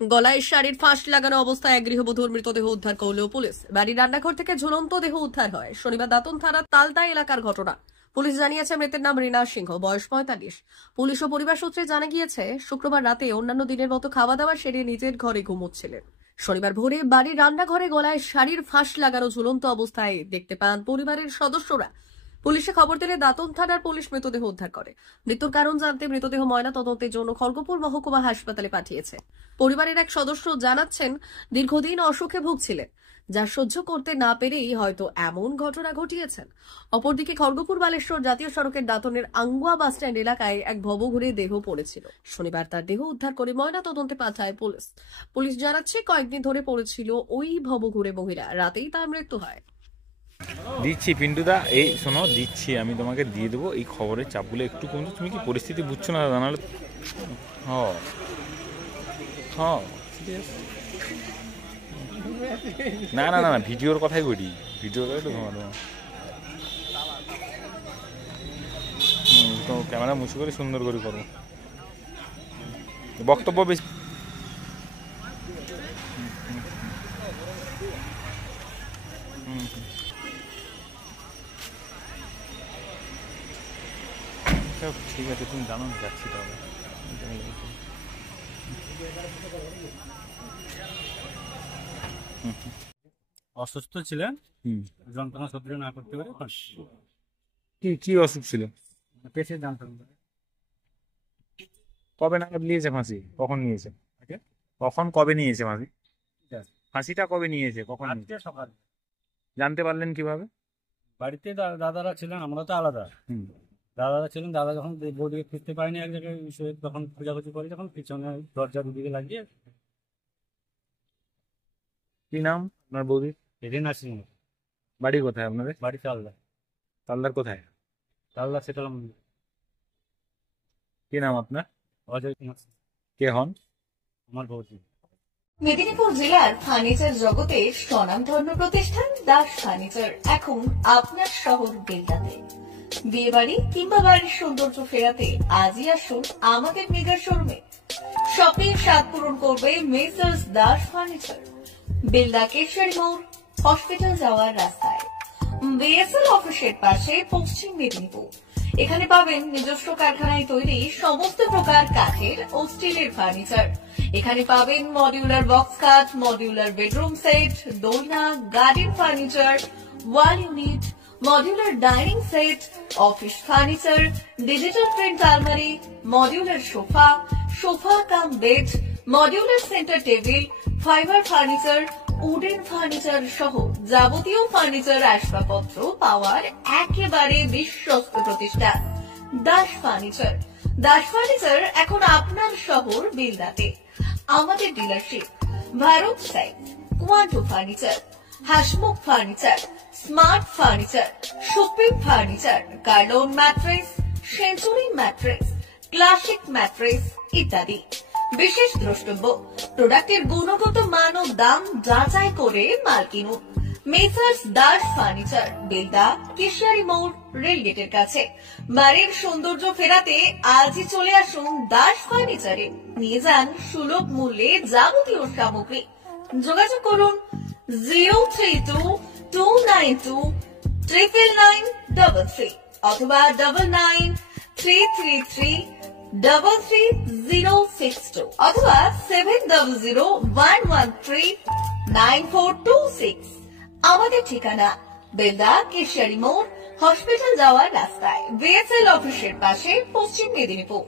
গলায় শাড়ির ফাঁস লাগানো অবস্থায় এক গৃহবধূর মৃতদেহ উদ্ধার করল পুলিশ। বাড়ির রান্নাঘর থেকে ঝুলন্ত দেহ উদ্ধার হয়। শনিবার দাতন থানার তালদা এলাকার ঘটনা। পুলিশ জানিয়েছে মৃতের নাম রীনা সিংহ, বয়স 45। পুলিশ ও পরিবার সূত্রে জানা গিয়েছে শুক্রবার রাতে অন্যান্য দিনের মতো খাওয়া দাওয়া সেরে নিজের ঘরে ঘুমোচ্ছিলেন। শনিবার ভোরে বাড়ির রান্নাঘরে গলায় শাড়ির ফাঁস লাগানো ঝুলন্ত অবস্থায় দেখতে পান পরিবারের সদস্যরা। পুলিশে খবর দিলে দাতন থানার পুলিশ মৃতদেহ উদ্ধার করে। মৃত্যুর কারণ জানতে মৃতদেহ ময়না তদন্তের জন্য খড়গপুর মহকুমা হাসপাতালে পাঠিয়েছে। পরিবারের এক সদস্য জানাচ্ছেন, দীর্ঘদিন অসুখে ভুগছিলেন, যা সহ্য করতে না পেরেই হয়তো এমন ঘটনা ঘটিয়েছেন। অপরদিকে খড়গপুর বালেশ্বর জাতীয় সড়কের দাতনের আঙ্গুয়া বাসস্ট্যান্ড এলাকায় এক ভবঘুরে দেহ পড়েছিল। শনিবার তার দেহ উদ্ধার করে ময়না তদন্তে পাঠায় পুলিশ। পুলিশ জানাচ্ছে, কয়েকদিন ধরে পড়েছিল ওই ভবঘুরে মহিলা, রাতেই তার মৃত্যু হয়। দিচ্ছি পিন্টুদা, এই শোনো, দিচ্ছি, আমি তোমাকে দিয়ে দেবো। এই খবরের চাপগুলো একটু কমছে। তুমি কি পরিস্থিতি বুঝছো না দাদা? নাহলে না না না, ভিডিওর কথাই বলি, ভিডিওর কথা একটু ঘুমা তোমার। তো ক্যামেরা মুছে করে সুন্দর করে করবো, বক্তব্য বেশি। ঠিক আছে, তুমি জানো যাচ্ছি তাহলে। অসুস্থ ছিলেন, যন্ত্রণা সহ্য না করতে পারে। কি অসুখ ছিল? পেটের যন্ত্রণা। কবে নাগাদ নিয়েছে ফাঁসি? কখন নিয়েছে? কবে নিয়েছে ফাঁসি? ফাঁসিটা কবে নিয়েছে? কখন? সকালে। জানতে পারলেন কিভাবে? বাড়িতে দাদারা ছিলেন, আমরা তো আলাদা। দাদারা ছিলেন, দাদা যখন বৌদিকে খুঁজতে পারেনি এক জায়গায়, তখন খোঁজাখুঁজি করে, যখন পিছনে দরজা দুদিকে লাগিয়ে। কি নাম আপনার বৌদির? রীনা সিংহ। বাড়ি কোথায় আপনাদের? বাড়ি তালদা। তালদার কোথায়? তালদা সেটালাম। কি নাম আপনার? অজয় কুমার। কে হন? আমার বৌদি। মেদিনীপুর জেলার ফার্নিচার জগতে স্বনামধন্য প্রতিষ্ঠান দাস ফার্নিচার এখন আপনার শহর বেলদাতে। বিয়ে বাড়ি কিংবা বাড়ির সৌন্দর্য ফেরাতে আজই আসুন আমাদের মেগা শোরুমে। শপিং স্বাদ পূরণ করবে মেসার্স দাস ফার্নিচার, বেলদা কেশরী মোড়, হসপিটাল যাওয়ার রাস্তায়, বিএসএল অফিসের পাশে, পশ্চিম মেদিনীপুর। এখানে পাবেন নিজস্ব কারখানায় তৈরি সমস্ত প্রকার কাঠের ও স্টিলের ফার্নিচার। এখানে পাবেন modular box cut, modular bedroom set, দোলনা, garden furniture, wall unit, modular dining set, office furniture, digital print আলমারি, modular sofa cum bed, modular centre table, fibre furniture, wooden furniture সহ যাবতীয় ফার্নিচার আসবাবপত্র পাওয়ার একেবারে বিশ্বস্ত প্রতিষ্ঠান দাস ফার্নিচার। দাস ফার্নিচার এখন আপনার শহর বেলদাতে। আমাদের dealership Bharat side, Quanto furniture, Hasmukh furniture, Smart furniture, Supreme furniture, Kurlon mattress, Century mattress, Classic mattress ইত্যাদি। বিশেষ দ্রষ্টব্য, প্রোডাক্টের গুণগত মান ও দাম যাচাই করে মাল কিনুন। মেসার্স দাস ফার্নিচার, বেলদা কেশরী মোড়, রেলগেটের কাছে। বাড়ির সৌন্দর্য ফেরাতে আজই চলে আসুন দাস ফার্নিচারে। নিয়ে যান সুলভ মূল্যে যাবতীয় সামগ্রী। যোগাযোগ করুন 03229299933 অথবা 9933333062 অথবা 7001139426। আমাদের ঠিকানা বেলদা কেশরী মোড়, হসপিটাল যাওয়ার রাস্তায়, বিএসএল অফিসের পাশে, পশ্চিম মেদিনীপুর।